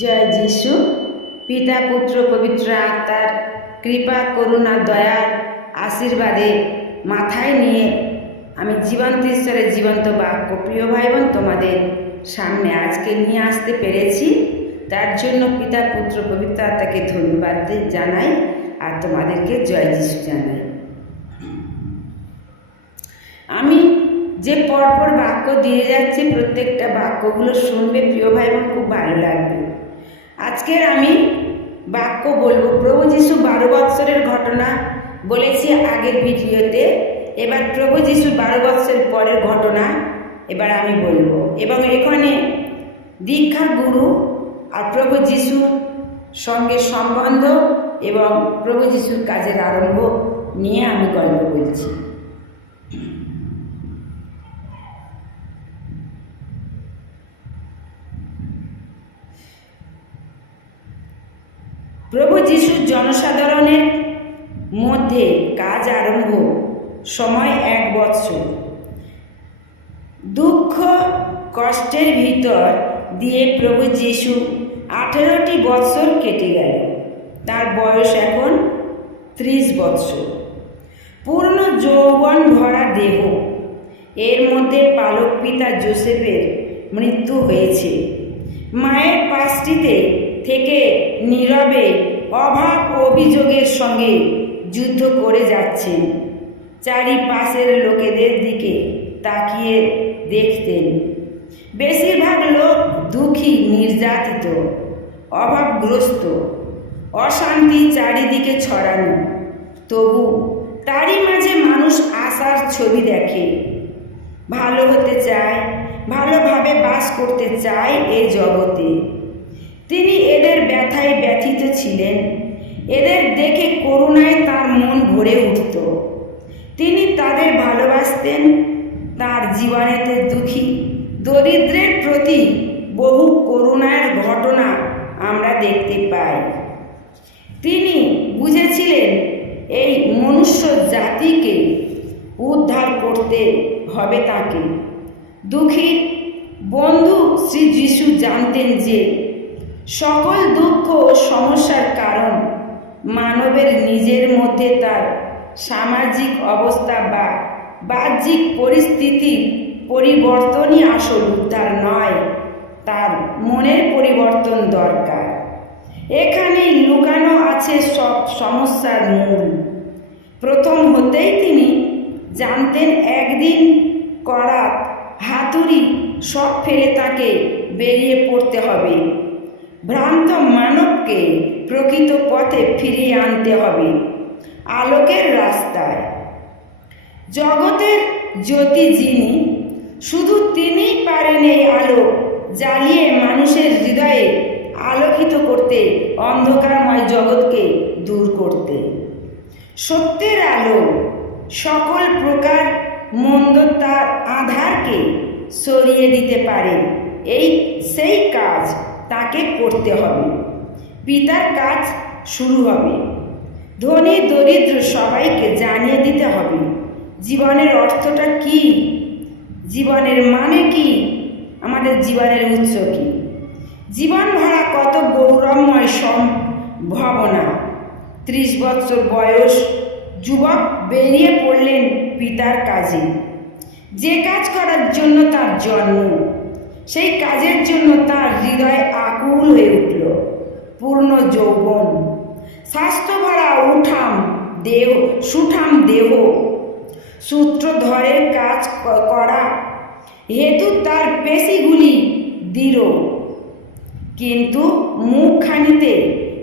জয় যিশু, পিতা, পুত্র, পবিত্র আত্মার কৃপা, করুণা দয়ার আশীর্বাদে মাথায় নিয়ে আমি জীবন্ত ঈশ্বরের জীবন্ত বাক্য, প্রিয় ভাই বোন তোমাদের সামনে আজকে নিয়ে আসতে পেরেছি। তার জন্য পিতা, পুত্র, পবিত্র আত্মাকে ধন্যবাদ জানাই আর তোমাদেরকে জয় যিশু জানাই। আমি যে পরপর বাক্য দিয়ে যাচ্ছি, প্রত্যেকটা বাক্যগুলো শুনবে, প্রিয় ভাই বোন খুব ভালো লাগবে। আজকের আমি বাক্য বলব। প্রভু যিশু বারো বৎসরের ঘটনা বলেছি আগের ভিডিওতে। এবার প্রভু যিশু বারো বৎসরের পরের ঘটনা এবার আমি বলব। এবং এখানে দীক্ষা গুরু আর প্রভু যিশুর সঙ্গে সম্বন্ধ এবং প্রভু যিশুর কাজের আরম্ভ নিয়ে আমি গল্প বলছি প্রভু যিশুর জনসাধারণের মধ্যে কাজ আরম্ভ সময় এক বৎসর। দুঃখ কষ্টের ভিতর দিয়ে প্রভু যিশু আঠেরোটি বৎসর কেটে গেল। তার বয়স এখন ত্রিশ বৎসর। পূর্ণ যৌবন ভরা দেহ। এর মধ্যে পালক পিতা জোসেফের মৃত্যু হয়েছে। মায়ের পাশটিতে থেকে নীরবে অভাব অভিযোগের সঙ্গে যুদ্ধ করে যাচ্ছেন। চারিপাশের লোকেদের দিকে তাকিয়ে দেখতেন। বেশিরভাগ লোক দুঃখী, নির্যাতিত, অভাবগ্রস্ত, অশান্তি চারিদিকে ছড়ানো। তবু তারই মাঝে মানুষ আশার ছবি দেখে। ভালো হতে চায়, ভালোভাবে বাস করতে চায় এই জগতে। তিনি এদের ব্যথায় ব্যথিত ছিলেন। এদের দেখে করুণায় তার মন ভরে উঠত। তিনি তাদের ভালোবাসতেন, তার জীবনেতে দুঃখী, দরিদ্রের প্রতি বহু করুণার ঘটনা আমরা দেখতে পাই। তিনি বুঝেছিলেন, এই মনুষ্য জাতিকে উদ্ধার করতে হবে তাকে। দুঃখী বন্ধু শ্রী যিশু জানতেন যে সকল দুঃখ ও সমস্যার কারণ মানবের নিজের মধ্যে তার সামাজিক অবস্থা বা বাহ্যিক পরিস্থিতির পরিবর্তনই আসল উদ্ধার নয়, তার মনের পরিবর্তন দরকার। এখানেই লুকানো আছে সব সমস্যার মূল। প্রথম হতেই তিনি জানতেন একদিন করাত হাতুড়ি সব ফেলে তাকে বেরিয়ে পড়তে হবে। ভ্রান্ত মানবকে প্রকৃত পথে ফিরিয়ে আনতে হবে। আলোকের রাস্তায়। জগতের জ্যোতি যিনি, শুধু তিনিই পারেন এই আলো জ্বালিয়ে মানুষের হৃদয়ে আলোকিত করতে, অন্ধকারময় জগৎকে দূর করতে। সত্যের আলো সকল প্রকার মন্দতার আধারকে সরিয়ে দিতে পারে। এই সেই কাজ তাকে করতে হবে। পিতার কাজ শুরু হবে। ধনী দরিদ্র সবাইকে জানিয়ে দিতে হবে, জীবনের অর্থটা কি? জীবনের মানে কি? আমাদের জীবনের উৎস কি? জীবন ভরা কত গৌরবময় সম্ভাবনা ত্রিশ বছর বয়স, যুবক বেরিয়ে পড়লেন পিতার কাজে। যে কাজ করার জন্য তার জন্ম। সেই কাজের জন্য তার হৃদয় আকুল হয়ে উঠল। পূর্ণ যৌবন। স্বাস্থ্য ভরা উঠাম দেহ, সুঠাম দেহ। সূত্রধরের কাজ করা। হেতু তার পেশিগুলি দৃঢ়। কিন্তু মুখখানিতে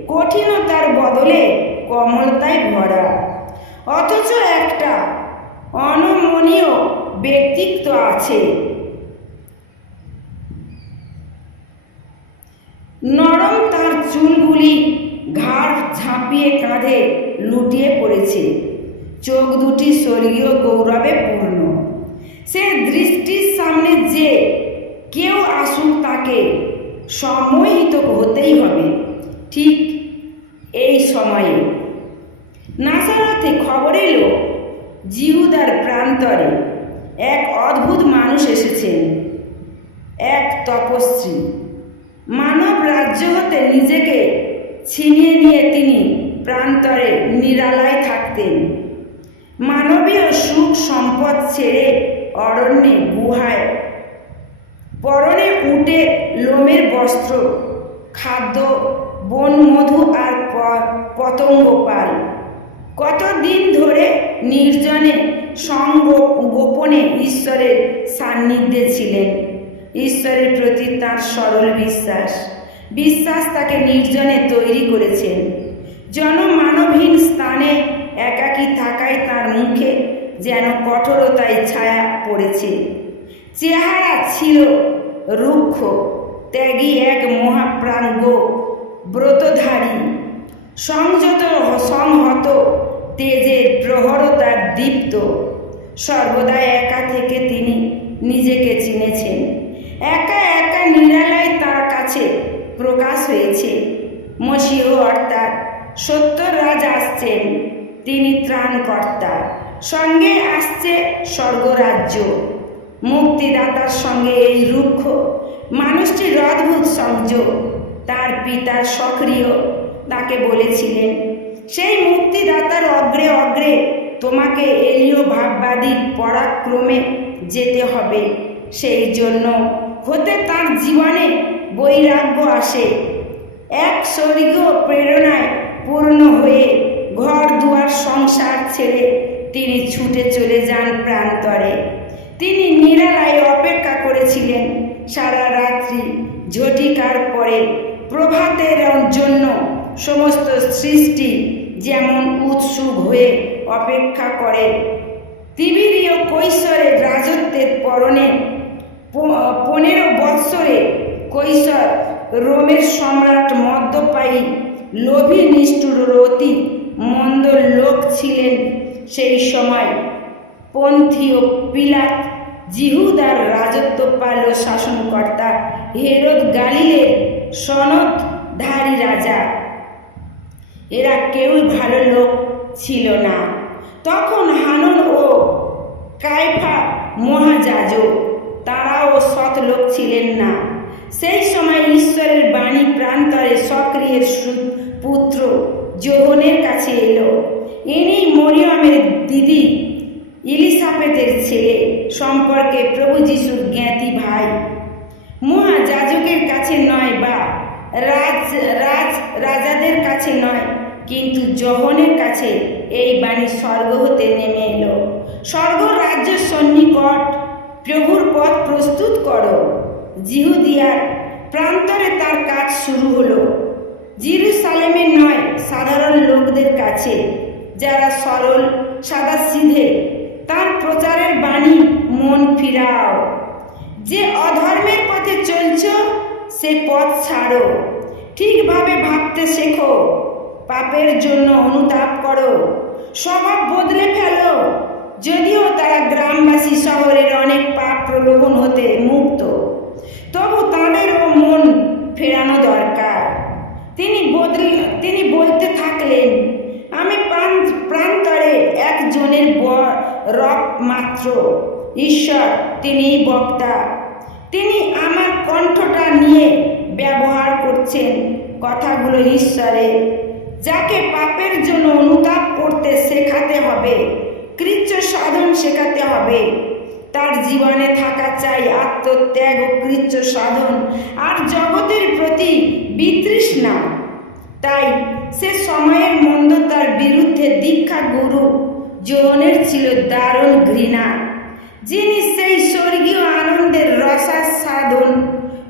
কঠিনতার বদলে কমলতায় ভরা। অথচ একটা অনমনীয় ব্যক্তিত্ব আছে। নরম তার চুলগুলি ঘাড় ঝাঁপিয়ে কাঁধে লুটিয়ে পড়েছে। চোখ দুটি স্বর্গীয় গৌরবে পূর্ণ। সে দৃষ্টির সামনে যে কেউ আসুক তাকে সম্মোহিত হতেই হবে। ঠিক এই সময়ে নাসারথে খবর এলো, জিহুদার প্রান্তরে এক অদ্ভুত মানুষ এসেছেন, এক তপস্বী। মানব রাজ্য হতে নিজেকে ছিনিয়ে নিয়ে তিনি প্রান্তরে নিরালায় থাকতেন। মানবীয় সুখ সম্পদ ছেড়ে অরণ্যে গুহায়, পরনে উঠে লোমের বস্ত্র, খাদ্য, বন, মধু আর পতঙ্গ পাল। কতদিন ধরে নির্জনে সঙ্গ গোপনে ঈশ্বরের সান্নিধ্যে ছিলেন। ঈশ্বরের প্রতি তার সরল বিশ্বাস। বিশ্বাস তাকে নির্জনে তৈরি করেছেন জনমানবহীন স্থানে একাকী থাকায় তার মুখে যেন কঠোরতায় ছায়া পড়েছে। চেহারা ছিল রুক্ষ, ত্যাগী এক মহাপ্রাঙ্গ ব্রতধারী, সংযত সংহত, তেজের প্রহরতার দীপ্ত। সর্বদা একা থেকে তিনি নিজেকে চিনেছেন। একা একা নিরালায় তার কাছে প্রকাশ হয়েছে। মসিহ অর্থাৎ সত্তর রাজ আসছেন, তিনি ত্রাণকর্তা। সঙ্গে আসছে স্বর্গরাজ্য। মুক্তিদাতার সঙ্গে এই রুক্ষ মানুষটির অদ্ভুত সংযোগ। তার পিতার সক্রিয়, তাকে বলেছিলেন, সেই মুক্তিদাতার অগ্রে অগ্রে তোমাকে এলিও ভাববাদী পরাক্রমে যেতে হবে। সেই জন্য হতে তার জীবনে বৈরাগ্য আসে। এক স্বর্গীয় প্রেরণায় পূর্ণ হয়ে ঘর দুয়ার সংসার ছেড়ে তিনি ছুটে চলে যান প্রান্তরে। তিনি নিরালায় অপেক্ষা করেছিলেন সারা রাত্রি। ঝটিকার পরে প্রভাতের জন্য সমস্ত সৃষ্টি যেমন উৎসুক হয়ে অপেক্ষা করে। তিবিরীয় কৈশোরের রাজত্বের পরনে পনেরো বৎসরে কৈশোর রোমের সম্রাট মদ্যপায়ী লোভী নিষ্ঠুর অতি মন্দ লোক ছিলেন সেই সময়। পন্থীয় পিলাত জিহুদার রাজত্ব পাল শাসনকর্তা হেরোদ গালিলের সনদধারী রাজা। এরা কেউই ভালো লোক ছিল না। তখন হানন ও কায়ফা মহাযাজক তারাও সৎ লোক ছিলেন না। সেই সময় ঈশ্বরের বাণী প্রান্তরে সক্রিয় পুত্র যোহনের কাছে এলো। ইনি মরিয়মের দিদি ইলিসাপেতের ছেলে সম্পর্কে প্রভু যিশুর জ্ঞাতি ভাই। মহাযাজকের কাছে নয় বা রাজ রাজ রাজাদের কাছে নয়, কিন্তু জহনের কাছে এই বাণী স্বর্গ হতে নেমে এলো। স্বর্গ রাজ্য সন্নিকট প্রভুর পথ প্রস্তুত করো। জিহুদিয়ার প্রান্তরে তার কাজ শুরু হলো। জিরুসালেমের নয় সাধারণ লোকদের কাছে, যারা সরল সাদা সিধে তার প্রচারের বাণী মন ফিরাও। যে অধর্মের পথে চলছ, সে পথ ছাড়ো। ঠিকভাবে ভাবতে শেখো। পাপের জন্য অনুতাপ করো। স্বভাব বদলে ফেলো। যদিও তারা গ্রামবাসী শহরের অনেক পাপ প্রলোভন হতে মুক্ত, তবু তাঁদেরও মন ফেরানো দরকার। তিনি বদল, তিনি বলতে থাকলেন, আমি প্রান্ত প্রান্তরে একজনের রব মাত্র, ঈশ্বর তিনি বক্তা। তিনি আমার কণ্ঠটা নিয়ে ব্যবহার করছেন কথাগুলো ঈশ্বরের, যাকে পাপের জন্য অনুতাপ করতে শেখাতে হবে। কৃচ্ছ সাধন শেখাতে হবে। তার জীবনে থাকা চাই আত্মত্যাগ ও কৃচ্ছ সাধন। আর জগতের প্রতি বিতৃষ্ণা। তাই সে সময়ের মন্দতার বিরুদ্ধে দীক্ষা গুরু যৌনের ছিল দারুণ ঘৃণা। যিনি সেই স্বর্গীয় আনন্দের রসা সাধন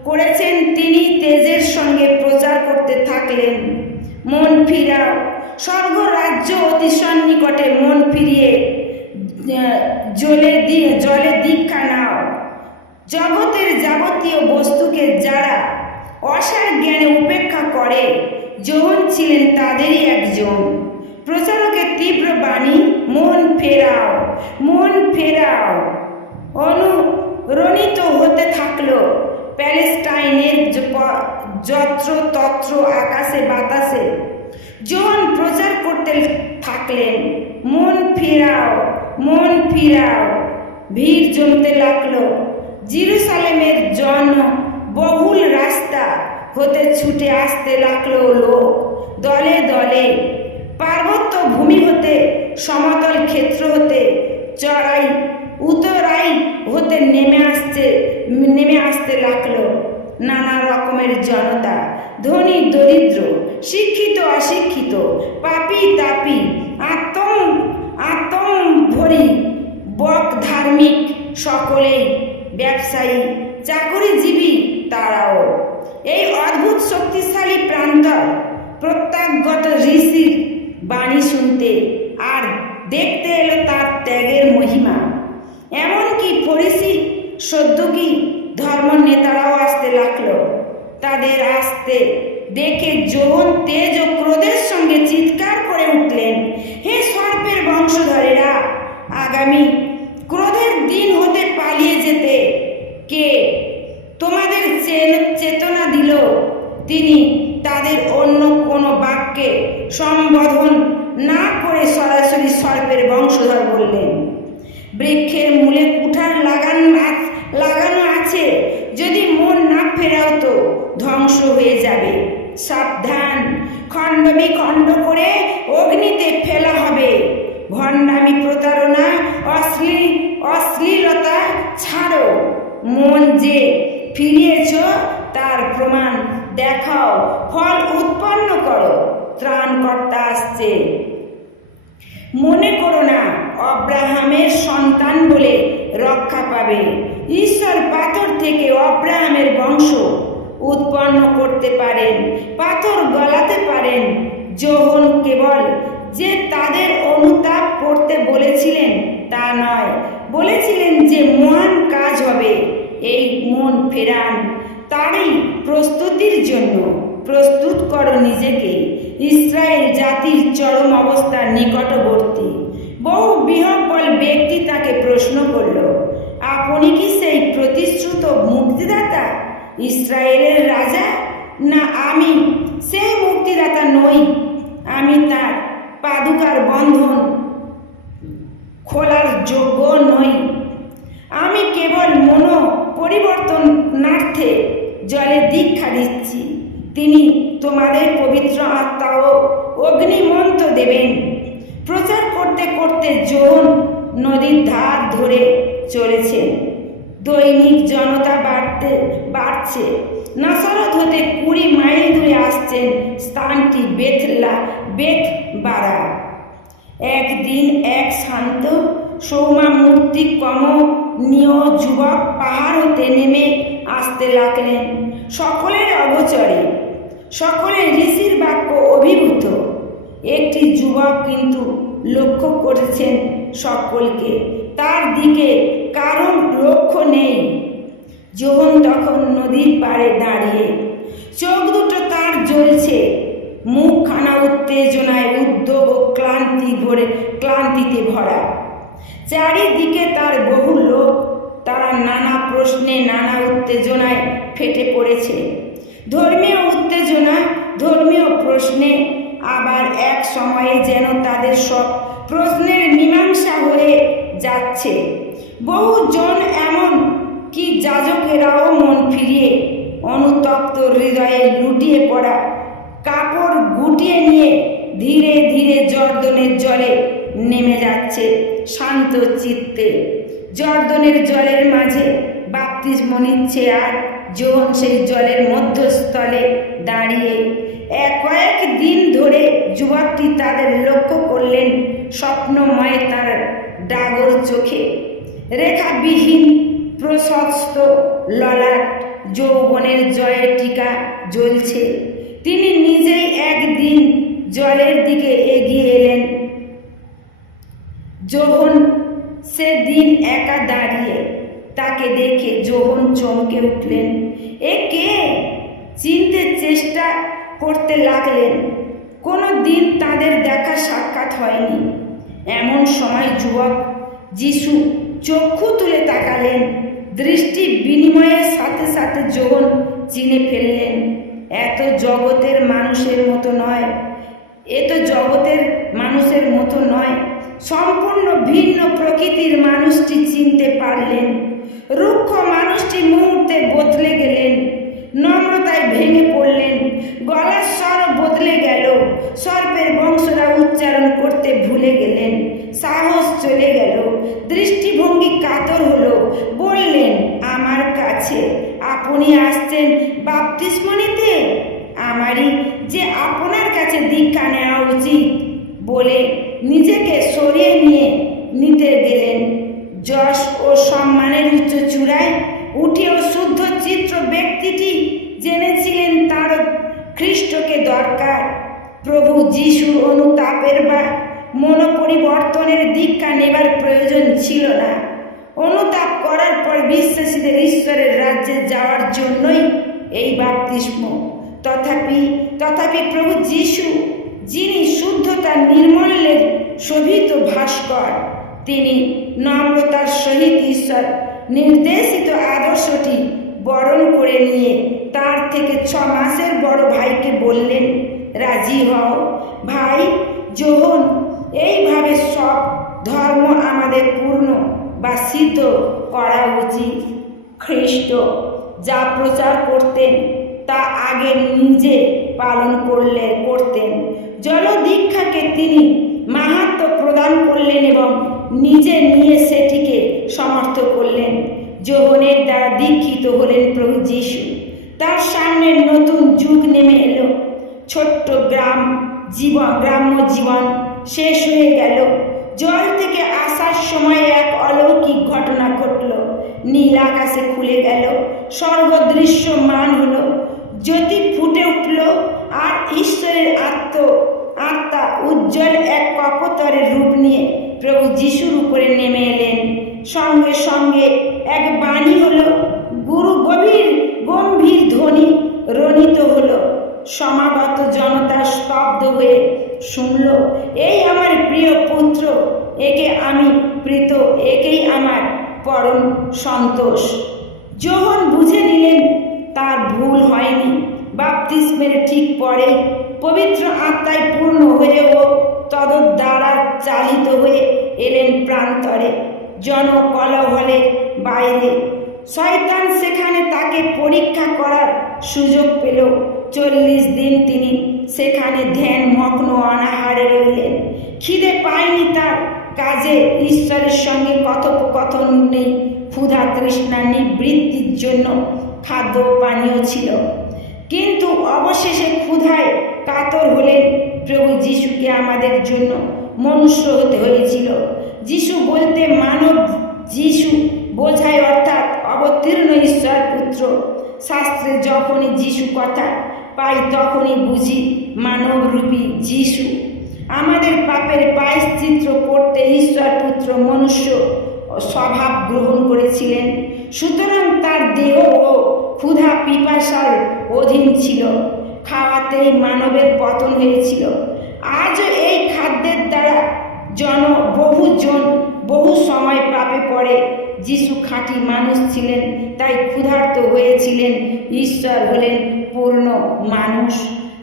করেছেন তিনি তেজের সঙ্গে প্রচার করতে থাকলেন। মন ফিরাও। স্বর্গ রাজ্য অতি সন্নিকটে মন ফিরিয়ে জলে দিয়ে জলে দীক্ষা নাও। জগতের যাবতীয় বস্তুকে যারা অসার জ্ঞানে উপেক্ষা করে যৌন ছিলেন তাদেরই একজন। প্রচারকের তীব্র বাণী, মন ফেরাও মন ফেরাও। অনুরণিত হতে থাকল প্যালেস্টাইনের যত্র তত্র আকাশে বাতাসে। জন প্রচার করতে থাকলেন, মন ফিরাও মন ফিরাও। ভিড় জমতে লাগল। জিরুসালেমের জন বহুল রাস্তা হতে ছুটে আসতে লাগল লোক। দলে দলে পার্বত্য ভূমি হতে, সমতল ক্ষেত্র হতে, চড়াই, উতরাই হতে নেমে আসছে, নেমে আসতে লাগল। নানা রকমের জনতা, ধনী, দরিদ্র শিক্ষিত, অশিক্ষিত, পাপি, তাপি আতম আতম ভরি বক ধার্মিক সকলেই ব্যবসায়ী, চাকরিজীবী তারাও। এই অদ্ভুত শক্তিশালী প্রান্তর প্রত্যাগত ঋষির বাণী শুনতে আর দেখতে এলো তার ত্যাগের মহিমা। এমনকি ফরিসি সদ্যকি ধর্ম নেতারাও আসতে লাগল। তাদের আসতে দেখে যৌন তেজ ও ক্রোধের সঙ্গে চিৎকার করে উঠলেন। হে সর্পের বংশধরেরা, আগামী ক্রোধের দিন হতে পালিয়ে যেতে। কে তোমাদের চেতনা দিল? তিনি তাদের অন্য কোনো বাক্যে সম্বোধন না করে সরাসরি সর্পের বংশধর বললেন। বৃক্ষের মূলে কুঠার লাগান লাগানো আছে। যদি মন না ফেরাও তো ধ্বংস হয়ে যাবে। সাবধান। খণ্ড বিখণ্ড করে অগ্নিতে ফেলা হবে। ভণ্ডামি প্রতারণা, অশ্লীল, অশ্লীলতা ছাড়ো। মন যে ফিরিয়েছ, তার প্রমাণ দেখাও। ফল উৎপন্ন করো, ত্রাণকর্তা আসছে। মনে করো না, অব্রাহামের সন্তান বলে রক্ষা পাবে। ঈশ্বর পাথর থেকে অব্রাহামের বংশ। উৎপন্ন করতে পারেন, পাথর গলাতে পারেন। যোহন কেবল যে তাদের অনুতাপ করতে বলেছিলেন তা নয়, বলেছিলেন যে মহান কাজ হবে। এই মন ফেরান, তারই প্রস্তুতির জন্য। প্রস্তুত করো নিজেকে, ইসরায়েল জাতির চরম অবস্থার নিকটবর্তী। বহু বিহব্বল ব্যক্তি তাকে প্রশ্ন করল, আপনি কি সেই প্রতিশ্রুত মুক্তিদাতা? ইসরায়েলের রাজা না আমি? সেই মুক্তিদাতা নই। আমি তার পাদুকার বন্ধন খোলার যোগ্য নই। আমি কেবল মনো পরিবর্তনার্থে জলে দীক্ষা দিচ্ছি। তিনি তোমাদের পবিত্র আত্মা ও অগ্নিমন্ত দেবেন। প্রচার করতে করতে যৌন নদীর ধার ধরে চলেছে দৈনিক জনতা বাড়তে, বাড়ছে। নাসারত হতে কুড়ি মাইল দূরে আসছেন স্থানটি বেথলা বেথ বাড়া একদিন এক শান্ত সৌমা মূর্তি কমনীয় যুবক পাহাড় হতে নেমে আসতে লাগলেন। সকলের অগোচরে সকলে ঋষির বাক্য অভিভূত। একটি যুবক কিন্তু লক্ষ্য করেছেন সকলকে। তার দিকে কারণ লক্ষ্য নেই। যখন তখন নদীর পাড়ে দাঁড়িয়ে চোখ দুটো তার জ্বলছে। মুখখানা উত্তেজনায় উদ্যোগ ও ক্লান্তি ভরে, ক্লান্তিতে ভরা। চারিদিকে তার বহু লোক, তারা নানা প্রশ্নে, নানা উত্তেজনায় ফেটে পড়েছে। ধর্মীয় উত্তেজনা, ধর্মীয় প্রশ্নে আবার এক সময়ে যেন তাদের সব প্রশ্নের মীমাংসা হয়ে যাচ্ছে। বহুজন এমন কি যাজকেরাও মন ফিরিয়ে অনুতপ্ত হৃদয়ে লুটিয়ে পড়া, কাপড় গুটিয়ে নিয়ে ধীরে ধীরে জর্দনের জলে নেমে যাচ্ছে শান্ত চিত্তে। জর্দনের জলের মাঝে বাপ্তিস্ম নিচ্ছে আর যখন সেই জলের মধ্যস্থলে দাঁড়িয়ে। এক কয়েক দিন ধরে যুবকটি তাদের লক্ষ্য করলেন স্বপ্নময় তার ডাগর চোখে। রেখাবিহীন প্রশস্ত ললাট যৌবনের জয়ের টিকা জ্বলছে। তিনি নিজেই একদিন জলের দিকে এগিয়ে এলেন। যখন সে দিন একা দাঁড়িয়ে তাকে দেখে যোহন চমকে উঠলেন। এ কে? চিনতে চেষ্টা করতে লাগলেন। কোনো দিন তাদের দেখা সাক্ষাৎ হয়নি। এমন সময় যুবক যিশু চক্ষু তুলে তাকালেন। দৃষ্টি বিনিময়ের সাথে সাথে যোহন চিনে ফেললেন। এত জগতের মানুষের মতো নয়। এ তো জগতের মানুষের মতো নয়। সম্পূর্ণ ভিন্ন প্রকৃতির মানুষটি চিনতে পারলেন। রুক্ষ মানুষটি মুহূর্তে বদলে গেলেন। নম্রতায় ভেঙে পড়লেন। গলার স্বর বদলে গেল। সর্পের বংশরা উচ্চারণ করতে ভুলে গেলেন। সাহস চলে গেল দৃষ্টিভঙ্গি কাতর হলো বললেন কাছে আপনি আসছেন বাপতিস্ম নিতে আমারই যে আপনার কাছে দীক্ষা নেওয়া উচিত বলে নিজেকে সরিয়ে নিয়ে নিতে গেলেন যশ ও সম্মানের উচ্চ চূড়ায় উঠেও শুদ্ধ চিত্র ব্যক্তিটি জেনেছিলেন তার খ্রিস্টকে দরকার প্রভু যিশুর অনুতাপের বা মনোপরিবর্তনের দীক্ষা নেবার প্রয়োজন ছিল না অনুতাপ করার পর বিশ্বাসীদের ঈশ্বরের রাজ্যে যাওয়ার জন্যই এই বাপতিস্ম তথাপি তথাপি প্রভু যিশু যিনি শুদ্ধতা নির্মল্যের শোভিত ভাস্কর তিনি নম্রতার সহিত ঈশ্বর নির্দেশিত আদর্শটি বরণ করে নিয়ে তার থেকে ছ মাসের বড় ভাইকে বললেন, রাজি হও। ভাই যোহন এইভাবে সব ধর্ম আমাদের পূর্ণ বা সিদ্ধ করা উচিত। খ্রিস্ট যা প্রচার করতেন, তা আগে নিজে পালন করলে, করতেন। জলদীক্ষাকে তিনি মাহাত্ম প্রদান করলেন এবং নিজে নিয়ে সেটিকে সমর্থ করলেন। যৌবনের দ্বারা দীক্ষিত হলেন প্রভু যিশু। তার সামনে নতুন যুগ নেমে এলো। ছোট্ট গ্রাম, জীবন, গ্রাম্য জীবন শেষ হয়ে গেল। জল থেকে আসার সময় এক অলৌকিক ঘটনা ঘটল। নীল আকাশে খুলে গেল। স্বর্গ দৃশ্যমান হলো। জ্যোতি ফুটে উঠল আর ঈশ্বরের আত্ম আত্মা উজ্জ্বল এক কপতরের রূপ নিয়ে প্রভু যিশুর উপরে নেমে এলেন। সঙ্গে সঙ্গে এক বাণী হলো, গুরু গভীর, গম্ভীর ধ্বনি রণিত হলো। সমাগত জনতা স্তব্ধ হয়ে শুনল, এই আমার প্রিয় পুত্র, একে আমি প্রীত, একেই আমার পরম সন্তোষ। যোহন বুঝে নিলেন, তার ভুল হয়নি। বাপতিস্মের ঠিক পরে পবিত্র আত্মায় পূর্ণ হয়ে ও তদ দ্বারা চালিত হয়ে এলেন প্রান্তরে। জনকলহলের বাইরে। শয়তান সেখানে তাকে পরীক্ষা করার সুযোগ পেল। চল্লিশ দিন তিনি সেখানে ধ্যান, মগ্ন, অনাহারে রইলেন। খিদে পায়নি তার কাজে। ঈশ্বরের সঙ্গে কথোপকথন নেই। ক্ষুধা তৃষ্ণা নিবৃত্তির জন্য খাদ্য পানীয় ছিল। কিন্তু অবশেষে ক্ষুধায় কাতর হলেন প্রভু যিশুকে আমাদের জন্য মনুষ্য হতে হয়েছিল। যিশু বলতে মানব যিশু বোঝায় অর্থাৎ অবতীর্ণ ঈশ্বর পুত্র। শাস্ত্রে যখনই যিশু কথা পাই তখনই বুঝি মানবরূপী যিশু। আমাদের পাপের পায়শ্চিত্র করতে ঈশ্বর পুত্র মনুষ্য স্বভাব গ্রহণ করেছিলেন। সুতরাং তার দেহ ও ক্ষুধা পিপাসার অধীন ছিল। খাওয়াতেই মানবের পতন হয়েছিল। আজও এই খাদ্যের দ্বারা জন বহুজন বহু সময় পাপে পড়ে। যিশু খাঁটি মানুষ ছিলেন, তাই ক্ষুধার্ত হয়েছিলেন। ঈশ্বর হলেন পূর্ণ মানুষ।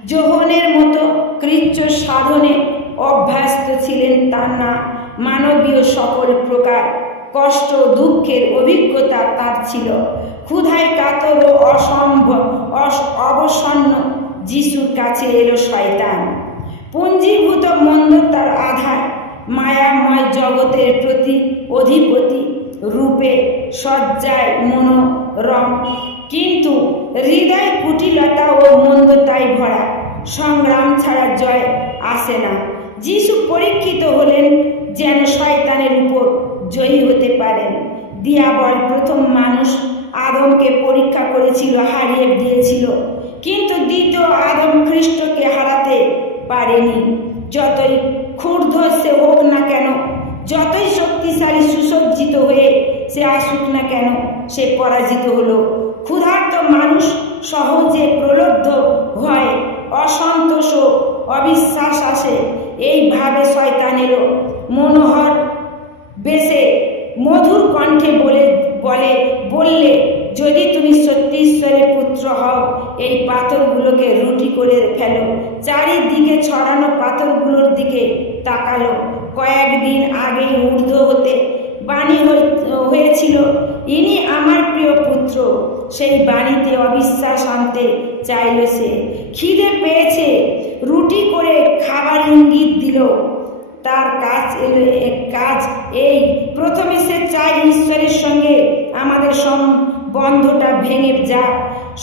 যোহনের মতো কৃচ্ছ সাধনে অভ্যস্ত ছিলেন তার না মানবীয় সকল প্রকার কষ্ট, দুঃখের অভিজ্ঞতা তার ছিল। ক্ষুধায় কাতর ও অসম্ভব অবসন্ন যিশুর কাছে এলো শয়তান। পুঞ্জীভূত মন্দতার আধার, মায়াময় জগতের প্রতি অধিপতি রূপে সজ্জায় মনোরম। কিন্তু হৃদয় কুটিলতা ও মন্দতায় ভরা, সংগ্রাম ছাড়া জয় আসে না। যিশু পরীক্ষিত হলেন যেন শয়তানের উপর জয়ী হতে পারেন। দিয়াবল প্রথম মানুষ আদমকে পরীক্ষা করেছিল, হারিয়ে দিয়েছিল। কিন্তু দ্বিতীয় আদম খ্রিস্টকে হারাতে পারেনি। যতই ক্ষুর্ধ সে হোক না কেন, যতই শক্তিশালী সুসজ্জিত হয়ে সে আসুক না কেন, সে পরাজিত হলো। ক্ষুধার্ত মানুষ সহজে প্রলব্ধ হয়, অসন্তোষ অবিশ্বাস আসে। এইভাবে শয়তান এলো। মনোহর বেশে মধুর কণ্ঠে বলে বলে, বললে, যদি তুমি সত্যি ঈশ্বরের পুত্র হও, এই পাথরগুলোকে রুটি করে ফেলো। চারিদিকে ছড়ানো পাথরগুলোর দিকে তাকালো। কয়েকদিন আগে ঊর্ধ্ব হতে বাণী হয়েছিল, ইনি আমার প্রিয় পুত্র। সেই বাণীতে অবিশ্বাস আনতে চাইল সে। খিদে পেয়েছে। রুটি করে খাবার ইঙ্গিত দিল। তার কাজ এলো এক কাজ। এই প্রথমে সে চাই ঈশ্বরের সঙ্গে আমাদের সম্বন্ধটা ভেঙে যাক।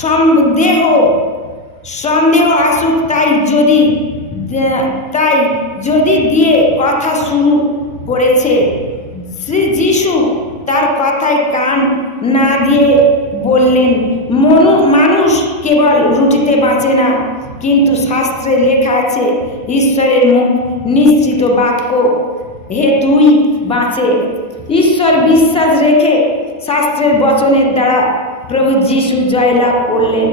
সন্দেহ সন্দেহ আসুক তাই যদি তাই যদি দিয়ে কথা শুরু করেছে। শ্রী যিশু তার কথায় কান না দিয়ে বললেন, মনু মানুষ কেবল রুটিতে বাঁচে না, কিন্তু শাস্ত্রে লেখা আছে, ঈশ্বরের মুখ নিশ্চিত বাক্য। হে তুই বাঁচে। ঈশ্বর বিশ্বাস রেখে শাস্ত্রের বচনের দ্বারা প্রভু যিশু জয়লাভ করলেন।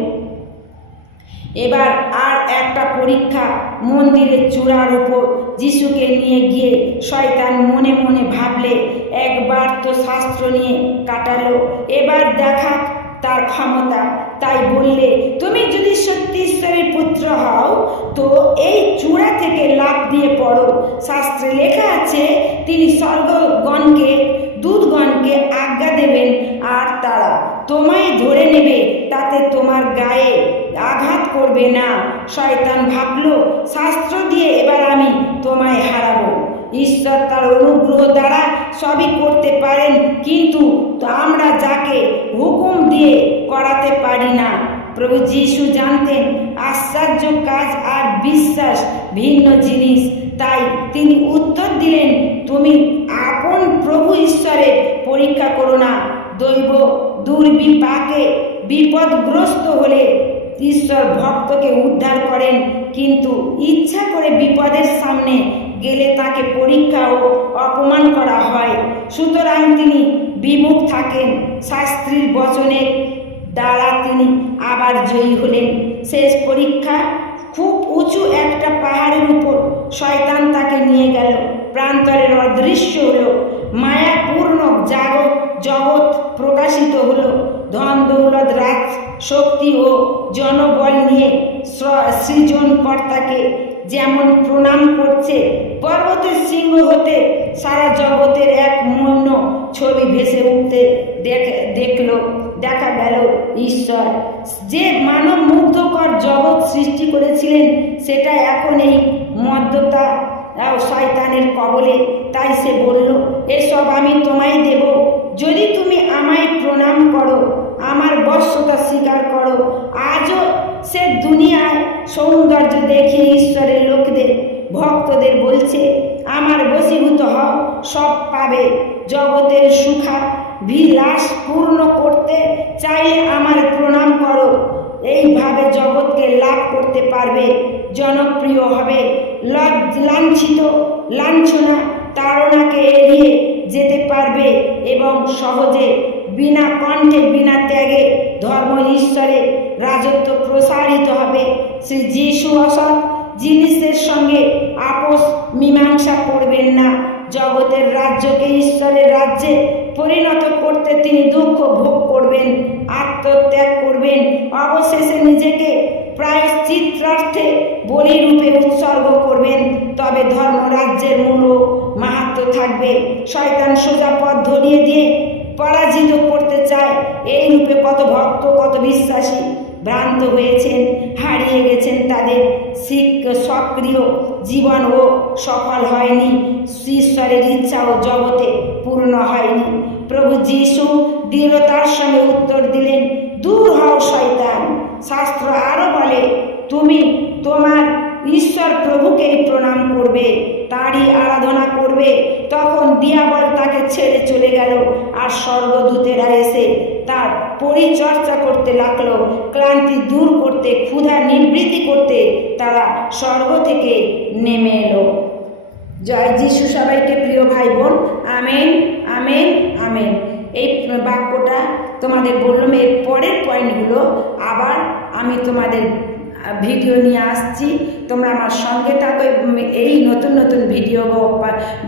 এবার আর একটা পরীক্ষা মন্দিরের চূড়ার উপর যিশুকে নিয়ে গিয়ে শয়তান মনে মনে ভাবলে, একবার তো শাস্ত্র নিয়ে কাটালো, এবার দেখা তার ক্ষমতা। তাই বললে, তুমি যদি সত্যি ঈশ্বরের পুত্র হও, তো এই চূড়া থেকে লাভ দিয়ে পড়ো। শাস্ত্রে লেখা আছে, তিনি স্বর্গগণকে দুধগণকে আজ্ঞা দেবেন আর তারা তোমায় ধরে নেবে, তাতে তোমার গায়ে আঘাত করবে না। শয়তান ভাবলো, শাস্ত্র দিয়ে এবার আমি তোমায় হারাবো। ঈশ্বর তার অনুগ্রহ দ্বারা সবই করতে পারেন, কিন্তু আমরা যাকে হুকুম দিয়ে করাতে পারি না। প্রভু যিশু জানতেন, আশ্চর্য কাজ আর বিশ্বাস ভিন্ন জিনিস। তাই তিনি উত্তর দিলেন, তুমি আপন প্রভু ঈশ্বরের পরীক্ষা করো না। দৈব দুর্বিপাকে বিপদগ্রস্ত হলে ঈশ্বর ভক্তকে উদ্ধার করেন, কিন্তু ইচ্ছা করে বিপদের সামনে গেলে তাকে পরীক্ষা ও অপমান করা হয়। সুতরাং তিনি বিমুখ থাকেন। শাস্ত্রীর বচনের দ্বারা তিনি আবার জয়ী হলেন। শেষ পরীক্ষা খুব উঁচু একটা পাহাড়ের উপর শয়তান তাকে নিয়ে গেল। প্রান্তরের অদৃশ্য হলো। মায়াপূর্ণ জাগত জগৎ প্রকাশিত হলো। ধন দৌলত, রাজ শক্তি ও জনবল নিয়ে সৃজনকর্তাকে যেমন প্রণাম করছে, পর্বতের সিংহ হতে সারা জগতের এক মৌন ছবি ভেসে উঠতে দেখল, দেখা গেল ঈশ্বর। যে মানব মুগ্ধকর জগৎ সৃষ্টি করেছিলেন, সেটা এখন এই মদ্যতা শয়তানের কবলে। তাই সে বলল, এসব আমি তোমায় দেব। যদি তুমি আমায় প্রণাম করো, আমার বর্ষতা স্বীকার করো, আজও সে দুনিয়ায় সৌন্দর্য দেখে ঈশ্বরের লোকদের, ভক্তদের বলছে, আমার বসীভূত হও, সব পাবে। জগতের সুখা বিলাস পূর্ণ করতে চাইলে আমার প্রণাম করো। এইভাবে জগৎকে লাভ করতে পারবে, জনপ্রিয় হবে। লাঞ্ছিত লাঞ্ছনা, তাড়নাকে এড়িয়ে পারবে এবং সহজে বিনা কণ্ঠে, বিনা ত্যাগে ধর্ম ঈশ্বরে রাজত্ব প্রসারিত হবে। শ্রী যিশু অসৎ জিনিসের সঙ্গে আপোষ মীমাংসা করবেন না। জগতের রাজ্যকে ঈশ্বরের রাজ্যে পরিণত করতে তিনি দুঃখ ভোগ করবেন, আত্মত্যাগ করবেন। অবশেষে নিজেকে প্রায় প্রায়শ্চিত্রার্থে বলিরূপে উৎসর্গ করবেন। তবে ধর্মরাজ্যের মূল মাহাত্ম থাকবে। শয়তান সোজা পথ ধরিয়ে দিয়ে পরাজিত করতে চায়। এই রূপে কত ভক্ত, কত বিশ্বাসী ভ্রান্ত হয়েছেন, হারিয়ে গেছেন তাদের সক্রিয় জীবন ও সফল হয়নি। ঈশ্বরের ইচ্ছা ও জগতে পূর্ণ হয়নি। প্রভু যিশু দৃঢ়তার সঙ্গে উত্তর দিলেন, দূর হও শয়তান। শাস্ত্র আরও বলে, তুমি তোমার ঈশ্বর প্রভুকেই প্রণাম করবে। তারই আরাধনা করবে তখন দিয়াবল তাকে ছেড়ে চলে গেল আর স্বর্গদূতেরা এসে তার পরিচর্যা করতে লাগল। ক্লান্তি দূর করতে, ক্ষুধা নিবৃত্তি করতে তারা স্বর্গ থেকে নেমে এলো। জয় যিশু সবাইকে প্রিয় ভাই বোন। Amen amen amen. এই বাক্যটা তোমাদের বললাম, এর পরের পয়েন্টগুলো আবার আমি তোমাদের ভিডিও নিয়ে আসছি। তোমরা আমার সঙ্গে থাকো এই নতুন নতুন ভিডিও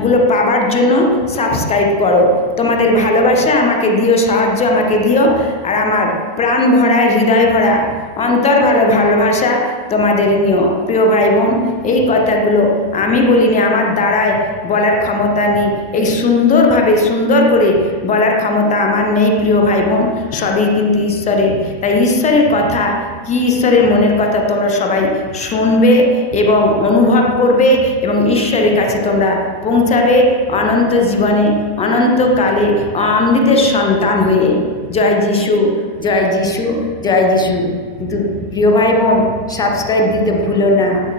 গুলো পাওয়ার জন্য সাবস্ক্রাইব করো। তোমাদের ভালোবাসা আমাকে দিও, সাহায্য আমাকে দিও। আর আমার প্রাণ ভরা, হৃদয় ভরা, অন্তর ভালো ভালোবাসা তোমাদের নিও। প্রিয় ভাই বোন এই কথাগুলো আমি বলিনি, আমার দ্বারায় বলার ক্ষমতা নেই। এই সুন্দরভাবে, সুন্দর করে বলার ক্ষমতা আমার নেই, প্রিয় ভাই বোন সবই কিন্তু ঈশ্বরের। তাই ঈশ্বরের কথা কি ঈশ্বরের মনের কথা তোমরা সবাই শুনবে এবং অনুভব করবে এবং ঈশ্বরের কাছে তোমরা পৌঁছাবে অনন্ত জীবনে অনন্তকালে অমৃতের সন্তান হয়ে। জয় যিশু জয় যিশু জয় যিশু। কিন্তু প্রিয় ভাই বোন সাবস্ক্রাইব দিতে ভুলো না।